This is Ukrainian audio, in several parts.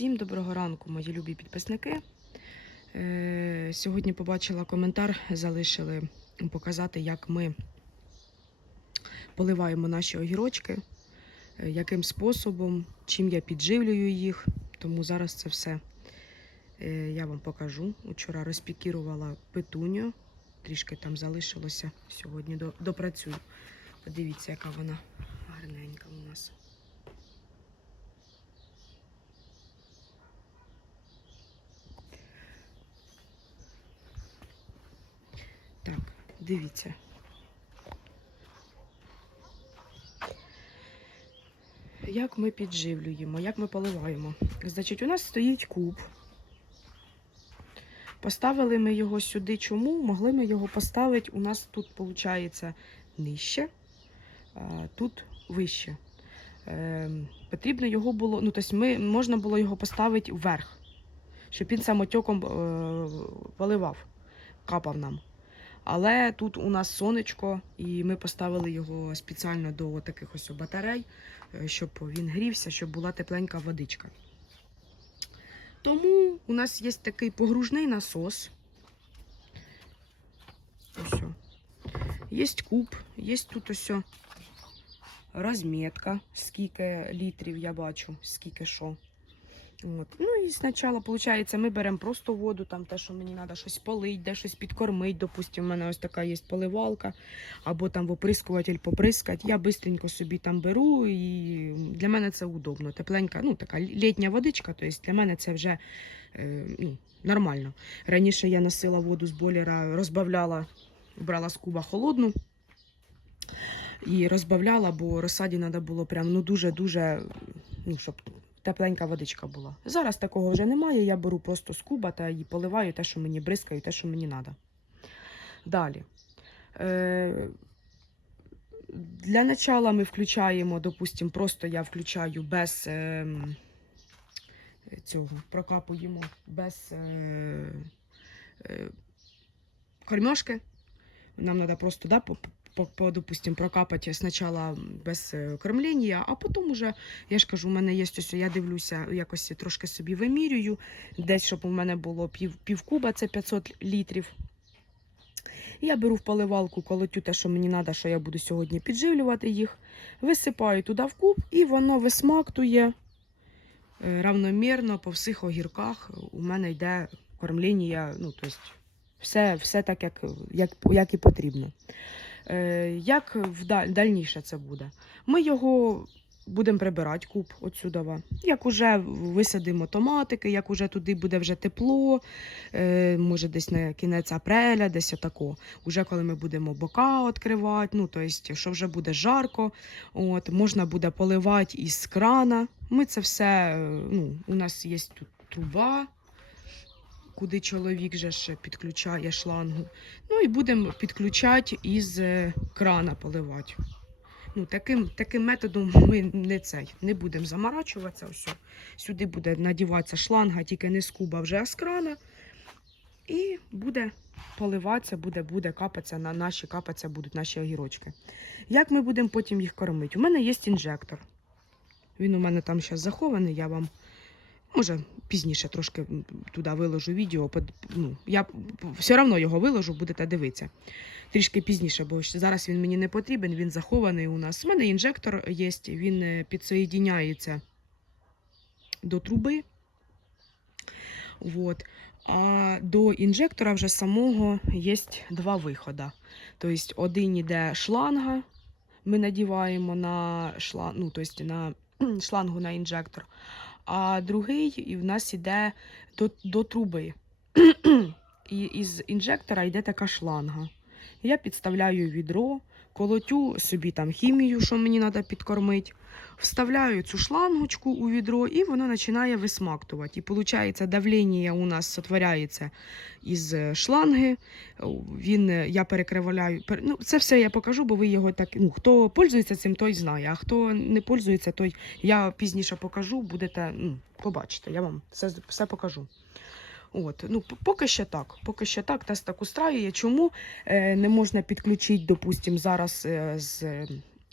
Всім доброго ранку, мої любі підписники. Е, Сьогодні побачила коментар, залишили показати, як ми поливаємо наші огірочки, е, яким способом, чим я підживлюю їх. Тому зараз це все е, я вам покажу. Вчора розпікірувала петуню, трішки там залишилося. Сьогодні до- допрацюю. Подивіться, яка вона гарненька у нас. Так, дивіться. Як ми підживлюємо, як ми поливаємо? Значить, у нас стоїть куб. Поставили ми його сюди. Чому? Могли ми його поставити. У нас тут, виходить, нижче, тут вище. Ем, потрібно його було, ну, тобто ми, можна було його поставити вверх, щоб він самотьоком е, поливав, капав нам. Але тут у нас сонечко, і ми поставили його спеціально до таких ось батарей, е, щоб він грівся, щоб була тепленька водичка. Тому у нас є такий погружний насос. Ось. Є куб, є тут ось розмітка, скільки літрів я бачу, скільки що. От. Ну і спочатку, виходить, ми беремо просто воду, там те, що мені треба щось полити, де щось підкормити. Допустимо, у мене ось така є поливалка, або там оприскуватель поприскати. Я швидко собі там беру, і для мене це удобно. Тепленька, ну така літня водичка, тобто для мене це вже е, ну, нормально. Раніше я носила воду з бойлера, розбавляла, брала з куба холодну. І розбавляла, бо розсаді треба було прям ну дуже-дуже, ну, щоб тепленька водичка була. Зараз такого вже немає. Я беру просто з куба та і поливаю те, що мені бризкаю, те, що мені треба. Далі. Е, для начала ми включаємо, допустимо, просто я включаю без е, цього, прокапуємо без е, е, кормежки. Нам треба просто да, по, по, допустим, прокапати спочатку без е, кормлення, а потім уже, я ж кажу, у мене є ось, я дивлюся, якось трошки собі вимірюю, десь, щоб у мене було пів, пів куба, це 500 літрів. Я беру в поливалку, колотю те, що мені треба, що я буду сьогодні підживлювати їх, висипаю туди в куб, і воно висмактує е, равномірно по всіх огірках. У мене йде кормлення, ну, тобто все, все так, як, як, як і потрібно. Е, як дальніше це буде? Ми його будемо прибирати куб отсюдова. Як уже висадимо томатики, як уже туди буде вже тепло, е, може десь на кінець апреля, десь отако. Уже коли ми будемо бока відкривати, ну тобто, що вже буде жарко, от, можна буде поливати із крана. Ми це все, е, ну, у нас є тут труба куди чоловік же ж підключає шлангу. Ну і будемо підключати із е, крана поливати. Ну, таким, таким методом ми не цей, не будемо заморачуватися. О. сюди буде надіватися шланга, тільки не з куба, вже а з крана. І буде поливатися, буде, буде капатися на наші капатися будуть наші огірочки. Як ми будемо потім їх кормити? У мене є інжектор. Він у мене там зараз захований, я вам Може, пізніше трошки туди виложу відео. Ну, я все одно його виложу, будете дивитися. Трішки пізніше, бо зараз він мені не потрібен, він захований у нас. У мене інжектор є, він е, підсоєдіняється до труби. Вот. А до інжектора вже самого є два виходи. Тобто один іде шланга, ми надіваємо на, шлан, ну, тобто на шлангу на інжектор а другий і в нас іде до, до труби. і із інжектора йде така шланга. Я підставляю відро, колотю собі там хімію, що мені треба підкормити. Вставляю цю шлангочку у відро, і воно починає висмактувати. І виходить, давлення у нас сотворяється із е, шланги. Він, е, я перекриваю. Ну, це все я покажу, бо ви його так. Ну, хто пользується цим, той знає. А хто не пользується, той я пізніше покажу, будете ну, побачите, я вам все, все покажу. От, ну, поки що так. Поки що так, тест так устраює. Чому е, не можна підключити, допустимо, зараз е, з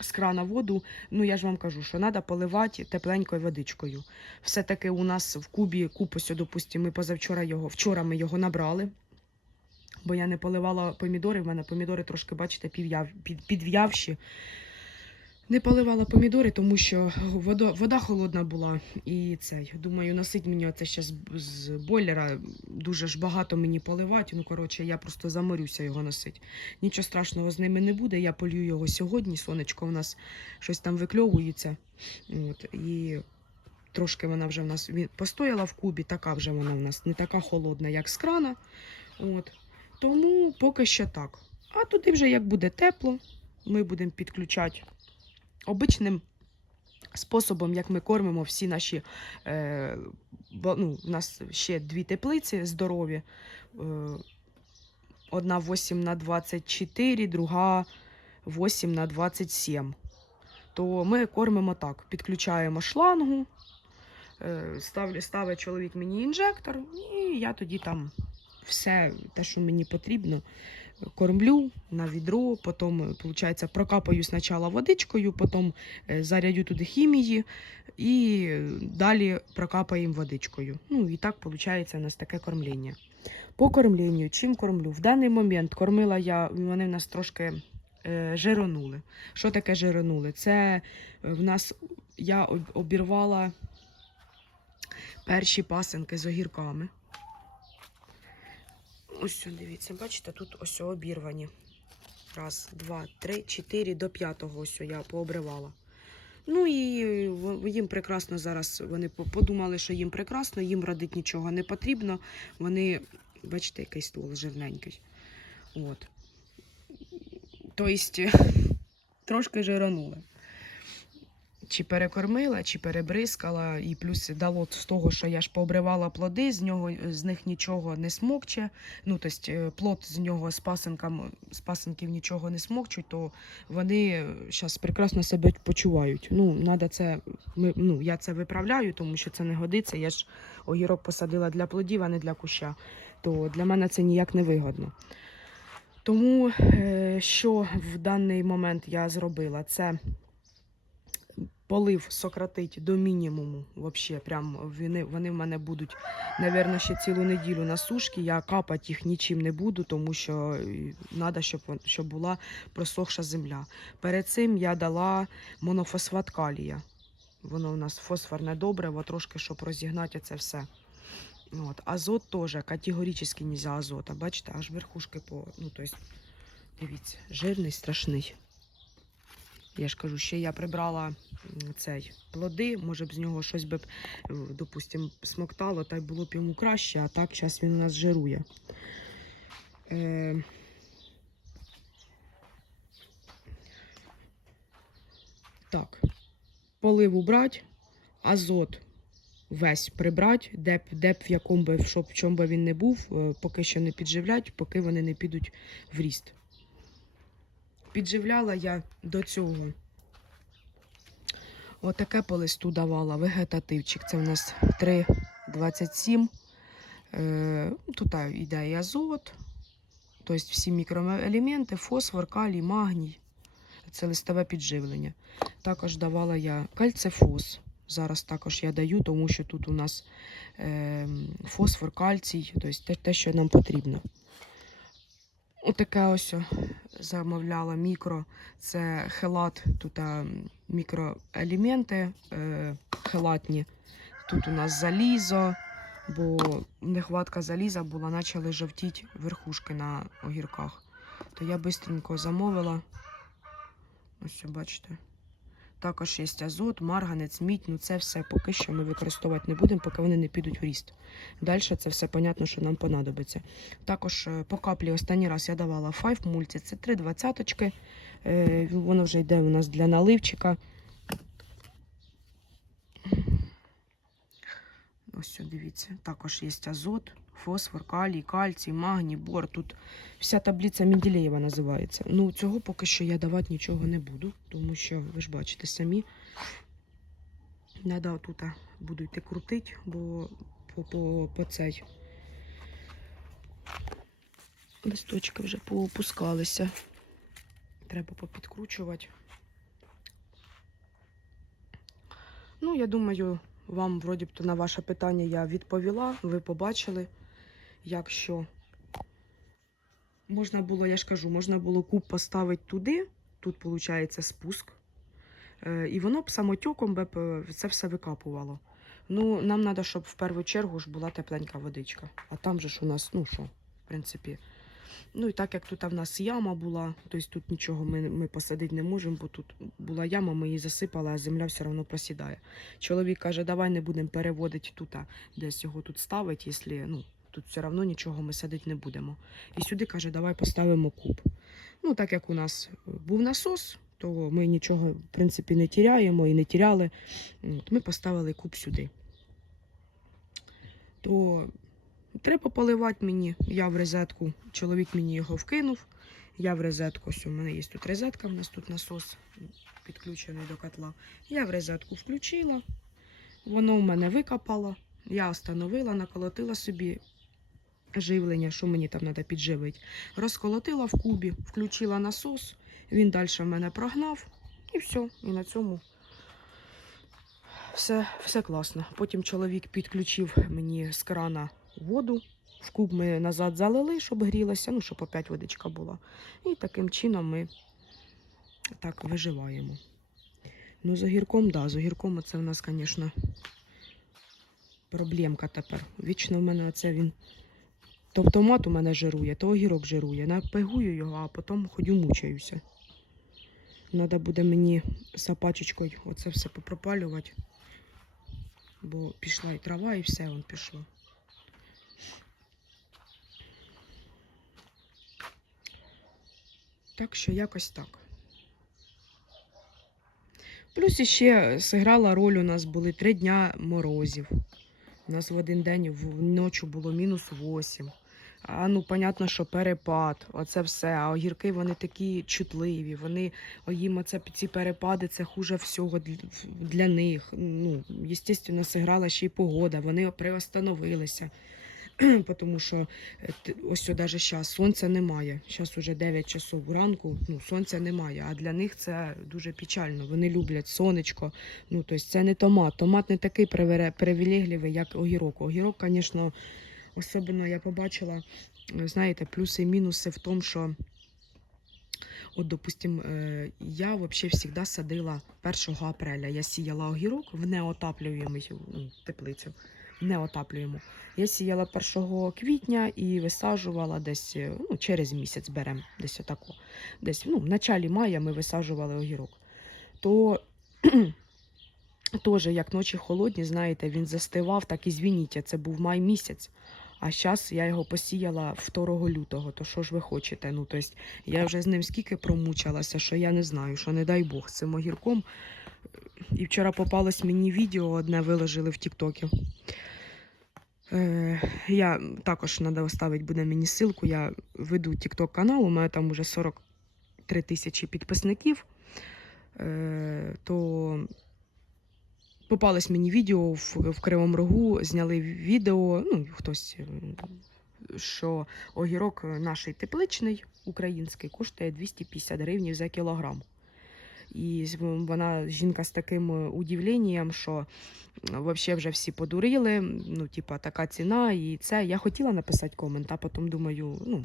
з крана воду, ну я ж вам кажу, що треба поливати тепленькою водичкою. Все-таки у нас в кубі куб, допустимо, ми позавчора його, вчора ми його набрали. Бо я не поливала помідори, в мене помідори трошки, бачите, пів'яв, під, підв'явші. Не поливала помідори, тому що вода, вода холодна була. І цей, думаю, носить мені оце ще з, з бойлера. Дуже ж багато мені поливати. Ну, коротше, я просто заморюся його носити. Нічого страшного з ними не буде. Я полью його сьогодні. Сонечко у нас щось там викльовується. От, і трошки вона вже в нас постояла в кубі, така вже вона в нас не така холодна, як з крана. От. Тому поки що так. А туди вже як буде тепло, ми будемо підключати обичним способом, як ми кормимо всі наші. Е, ну, у нас ще дві теплиці здорові. Е, одна 8 на 24, друга 8 на 27. То ми кормимо так: підключаємо шлангу, е, став, ставить чоловік мені інжектор, і я тоді там все те, що мені потрібно, кормлю на відро, потім, виходить, прокапаю спочатку водичкою, потім е, зарядю туди хімії і далі прокапаємо водичкою. Ну і так виходить у нас таке кормління. По кормленню, чим кормлю? В даний момент кормила я, вони в нас трошки е, жиронули. Що таке жиронули? Це е, в нас я обірвала перші пасенки з огірками. Ось дивіться, бачите, тут ось обірвані. Раз, два, три, чотири до п'ятого ось я пообривала. Ну і їм прекрасно зараз. Вони подумали, що їм прекрасно, їм родити нічого не потрібно. Вони, бачите, який ствол жирненький. От. Тобто, трошки жиронули. Чи перекормила, чи перебризкала, і плюс дало з того, що я ж пообривала плоди, з нього з них нічого не смокче. Ну, тобто плод з нього з пасенкам, з пасенків нічого не смокчуть, то вони зараз прекрасно себе почувають. Ну, надо це, ми, ну, я це виправляю, тому що це не годиться. Я ж огірок посадила для плодів, а не для куща. То для мене це ніяк не вигодно. Тому е, що в даний момент я зробила? Це полив сократить до мінімуму. Вообще, прям вони, вони в мене будуть, напевно, ще цілу неділю на сушки. Я капати їх нічим не буду, тому що треба, щоб, щоб була просохша земля. Перед цим я дала монофосфат калія. Воно у нас фосфорне добриво, трошки, щоб розігнати це все. От. Азот теж категорично не азота. Бачите, аж верхушки по. Ну, тобто, дивіться, жирний, страшний. Я ж кажу, ще я прибрала цей плоди, може б з нього щось би, е, смоктало, та й було б йому краще, а так зараз він у нас жирує. Е, так, полив убрать, азот весь прибрати, де, б- де б в якому би, в чому би він не був, е, поки що не підживлять, поки вони не підуть в ріст. Підживляла я до цього. Отаке по листу давала вегетативчик. Це у нас 3,27. Е, тут йде і азот, тобто всі мікроелементи, фосфор, калій, магній. Це листове підживлення. Також давала я кальцифос. Зараз також я даю, тому що тут у нас е, фосфор, кальцій, тобто те, що нам потрібно. Отаке ось замовляла мікро. Це хелат, тут мікроелементи е, хелатні. Тут у нас залізо, бо нехватка заліза була, почали жовтіти верхушки на огірках. То я швидко замовила. Ось, бачите. Також є азот, марганець, мідь. Ну це все поки що ми використовувати не будемо, поки вони не підуть в ріст. Далі це все понятно, що нам понадобиться. Також е, по каплі останній раз я давала 5 мульті, це 3 двадцяточки. Е, Воно вже йде у нас для наливчика. Ось дивіться. Також є азот, фосфор, калій, кальцій, магній, бор. Тут вся таблиця Менделєєва називається. Ну, цього поки що я давати нічого не буду, тому що ви ж бачите самі. Надо тут буду йти крутити, бо по, по, по цей листочки вже поопускалися. Треба попідкручувати. Ну, я думаю, вам вроді б то на ваше питання я відповіла. Ви побачили, як що. Можна було, я ж кажу, можна було куб поставити туди. Тут, виходить, спуск. Е, І воно б самотьоком би б це все викапувало. Ну, нам треба, щоб в першу чергу ж була тепленька водичка. А там же ж у нас, ну що, в принципі. Ну і так як тут в нас яма була, тобто тут нічого ми, ми посадити не можемо, бо тут була яма, ми її засипали, а земля все одно просідає. Чоловік каже, давай не будемо переводити тут, десь його тут ставити, якщо ну, тут все одно нічого ми садити не будемо. І сюди каже, давай поставимо куб. Ну, так як у нас був насос, то ми нічого, в принципі, не тіряємо і не тіряли. Ми поставили куб сюди. То треба поливати мені. Я в розетку, чоловік мені його вкинув. Я в розетку, ось у мене є тут розетка, у нас тут насос підключений до котла. Я в розетку включила, воно в мене викопало. Я встановила, наколотила собі живлення, що мені там треба підживити. Розколотила в кубі, включила насос, він далі в мене прогнав, і все. І на цьому все, все класно. Потім чоловік підключив мені з крана воду. В куб ми назад залили, щоб грілося, ну, щоб опять водичка була. І таким чином ми так виживаємо. Ну, з огірком, да, з огірком це в нас, звісно, проблемка тепер. Вічно в мене оце він. То томат у мене жирує, то огірок жирує. Напегую його, а потім ходю мучаюся. Треба буде мені сапачечкою оце все попропалювати. Бо пішла і трава, і все он пішло. Так що якось так. Плюс іще зіграла роль у нас були три дня морозів. У нас в один день вночі було мінус 8. А ну, понятно, що перепад, оце все. А огірки вони такі чутливі. Вони їм оце ці перепади це хуже всього для, них. Ну, звісно, зіграла ще й погода. Вони приостановилися. Тому що е, ось навіть зараз сонця немає. Зараз уже 9 часов ранку, ну, сонця немає. А для них це дуже печально. Вони люблять сонечко. Ну, тобто це не томат. Томат не такий привілегливий, як огірок. Огірок, звісно, особливо я побачила, е, знаєте, плюси і мінуси в тому, що. От, допустим, е, я взагалі завжди садила 1 апреля. Я сіяла огірок в неотаплюєму ну, теплицю. Неотаплюємо. Я сіяла 1 квітня і висаджувала десь е, ну, через місяць беремо, десь отако. Десь ну, в началі мая ми висаджували огірок. То теж, як ночі холодні, знаєте, він застивав, так і звініть, це був май місяць. А зараз я його посіяла 2 лютого. То що ж ви хочете? Ну, тобто, я вже з ним скільки промучилася, що я не знаю, що не дай Бог цим огірком. І вчора попалось мені відео, одне виложили в Тіктокі. Е, я також треба оставити буде мені ссылку. Я веду Тікток канал, у мене там уже 43 тисячі підписників. Е, то попалось мені відео в, в Кривому Рогу, зняли відео, ну, хтось, е, що огірок наш тепличний український коштує 250 гривень за кілограм. І вона жінка з таким е, удивленням, що взагалі вже всі подурили. Ну, типа, така ціна, і це. Я хотіла написати комент, а потім думаю, ну.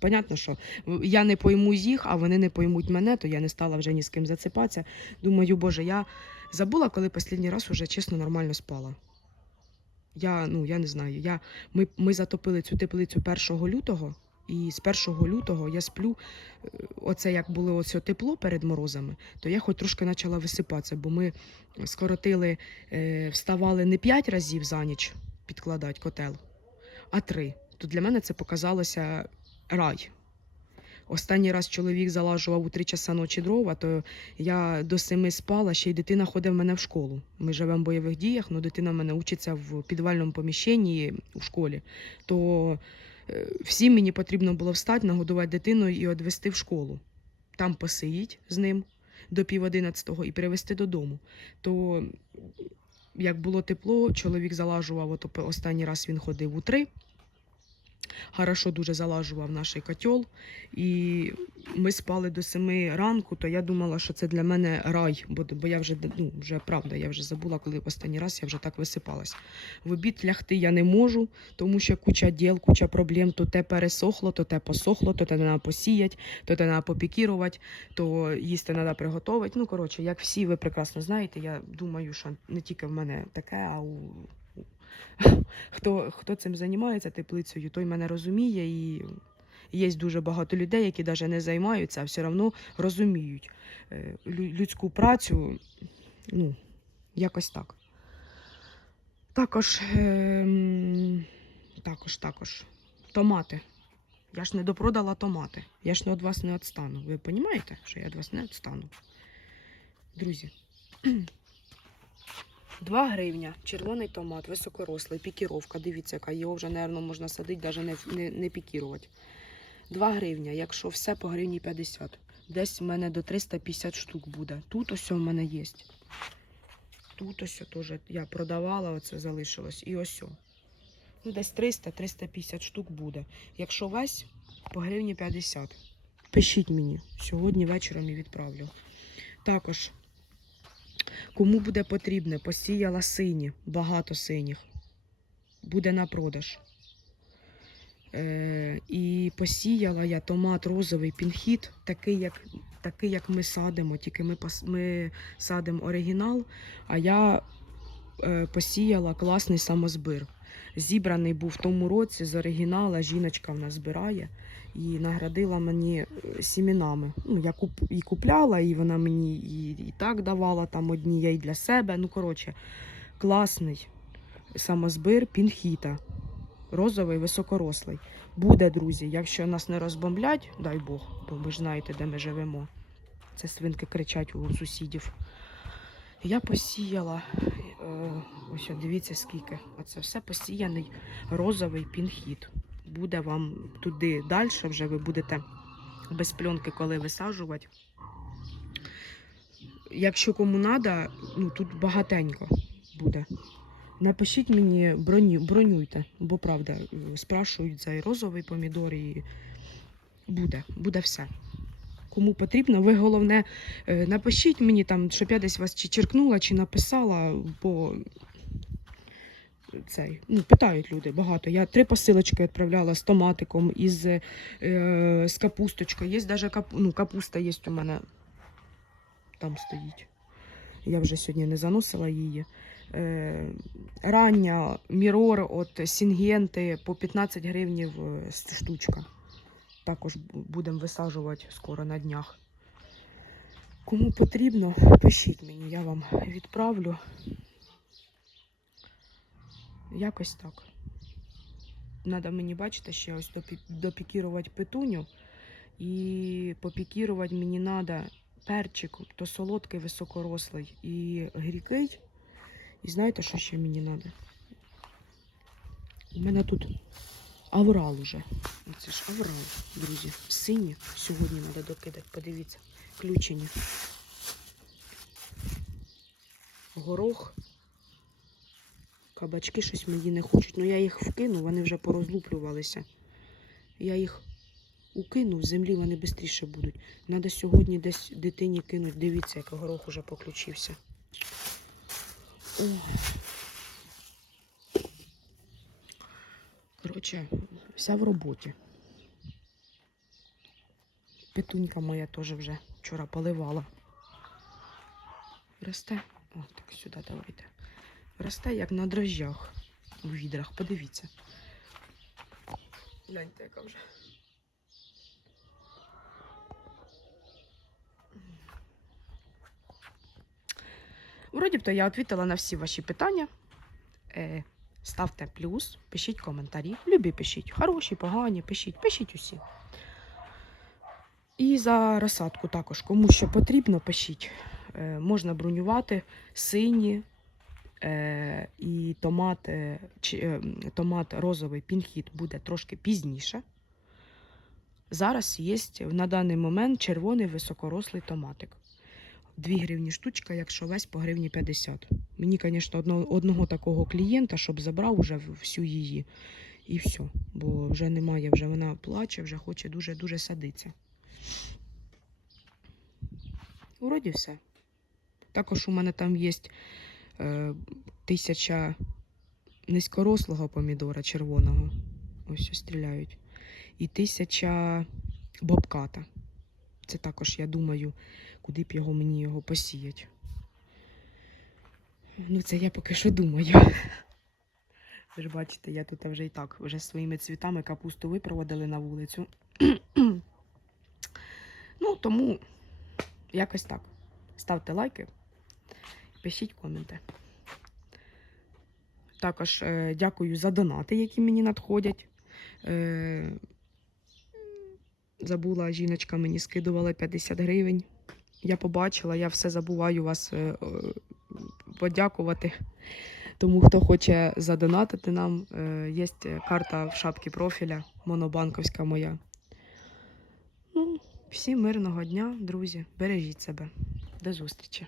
Понятно, що я не пойму їх, а вони не поймуть мене, то я не стала вже ні з ким зацепатися. Думаю, боже, я забула, коли останній раз уже чесно нормально спала. Я, ну, я не знаю. Я, ми, ми затопили цю теплицю 1 лютого, і з 1 лютого я сплю. е, Оце як було оце тепло перед морозами, то я хоч трошки почала висипатися, бо ми скоротили, е, вставали не 5 разів за ніч підкладати котел, а 3. То для мене це показалося рай. Останній раз чоловік залажував у 3 часа ночі дрова, то я до 7 спала, ще й дитина ходить в мене в школу. Ми живемо в бойових діях, але дитина в мене учиться в підвальному поміщенні у школі. То е, всім мені потрібно було встати, нагодувати дитину і відвести в школу. Там посидіть з ним до пів одинадцятого і перевезти додому. То як було тепло, чоловік залажував, от останній раз він ходив у три. Хорошо дуже залажував наш котел. І ми спали до 7 ранку, то я думала, що це для мене рай, бо, бо я вже, ну, вже правда, я вже забула, коли останній раз я вже так висипалась. В обід лягти я не можу, тому що куча діл, куча проблем, то те пересохло, то те посохло, то те треба посіяти, то те треба попікірувати, то їсти треба приготувати. Ну, коротше, як всі ви прекрасно знаєте, я думаю, що не тільки в мене таке, а у хто, хто цим займається теплицею, той мене розуміє і. Є дуже багато людей, які навіть не займаються, а все одно розуміють е, людську працю. Ну, якось так. Також, ем, також, також. Томати. Я ж не допродала томати. Я ж не від вас не відстану. Ви розумієте, що я від вас не відстану? Друзі. 2 гривня, червоний томат, високорослий, пікіровка. Дивіться, яка його вже, мабуть, можна садити, навіть не, не, не пікірувати. 2 гривня, якщо все по гривні 50. Десь в мене до 350 штук буде. Тут ось у мене є. Тут ось теж я продавала, оце залишилось. І ось. Ну, десь 300-350 штук буде. Якщо весь, по гривні 50. Пишіть мені. Сьогодні вечором і відправлю. Також, кому буде потрібне, посіяла сині, багато синіх. Буде на продаж. Е, і посіяла я томат розовий пінхіт, такий, як, такий, як ми садимо, тільки ми, ми садимо оригінал, а я е, посіяла класний самозбир. Зібраний був в тому році з оригінала, жіночка в нас збирає і наградила мені е, сімінами. Ну, я куп, і купляла, і вона мені і, і так давала там одні, я й для себе. Ну, коротше, класний самозбир пінхіта розовий, високорослий. Буде, друзі, якщо нас не розбомблять, дай Бог, бо ви ж знаєте, де ми живемо. Це свинки кричать у сусідів. Я посіяла, ось дивіться скільки. Оце все посіяний розовий пінхід. Буде вам туди далі, вже ви будете без пленки, коли висаджувати. Якщо кому треба, ну тут багатенько буде. Напишіть мені, броню, бронюйте, бо правда, е, спрашують за розовий помідор, і буде, буде все. Кому потрібно, ви головне е, напишіть мені там, щоб я десь вас чи черкнула, чи написала, бо цей, ну, питають люди багато. Я три посилочки відправляла з томатиком, із, е, з капусточкою. Є навіть кап, ну, капуста є у мене там стоїть. Я вже сьогодні не заносила її. Е, рання мірор от Сінгенти по 15 гривнів е, штучка. Також будемо висаджувати скоро на днях. Кому потрібно, пишіть мені, я вам відправлю. Якось так. Надо мені, бачите, ще ось допікірувати петуню. І попікірувати мені треба перчик, то солодкий, високорослий і грікий. І знаєте, що ще мені треба? У мене тут аврал уже. Це ж аврал, друзі. Сині. Сьогодні треба докидати. Подивіться. Включені. Горох. Кабачки щось мені не хочуть. Ну я їх вкину, вони вже порозлуплювалися. Я їх укину, в землі вони швидше будуть. Треба сьогодні десь дитині кинути. Дивіться, як горох уже поключився. О. Коротше, вся в роботі. Петунька моя теж вже вчора поливала. Росте. О, так сюди давайте. Росте як на дрожжах у відрах. Подивіться. Гляньте, яка вже. Вроді б то я відповіла на всі ваші питання. Ставте плюс, пишіть коментарі. Любі пишіть. Хороші, погані, пишіть, пишіть усі. І за розсадку також. Кому що потрібно, пишіть. Е, можна бронювати сині е, і томат, е, е, томат розовий пінхіт буде трошки пізніше. Зараз є на даний момент червоний високорослий томатик. 2 гривні штучка, якщо весь по гривні 50. Мені, звісно, одного, одного такого клієнта, щоб забрав уже всю її. І все. Бо вже немає, вже вона плаче, вже хоче дуже-дуже садитися. Вроді все. Також у мене там є е, тисяча низькорослого помідора червоного. Ось ось стріляють. І тисяча бобката. Це також, я думаю, куди б його мені його посіять. Ну, це я поки що думаю. Ви ж бачите, я тут вже і так вже своїми цвітами капусту випроводили на вулицю. ну, тому якось так. Ставте лайки, пишіть коменти. Також е, дякую за донати, які мені надходять. Е, забула, жіночка мені скидувала 50 гривень. Я побачила, я все забуваю вас е, е, подякувати. Тому хто хоче задонатити нам, е, є карта в шапці профіля, монобанковська моя. Ну, всім мирного дня, друзі. Бережіть себе. До зустрічі.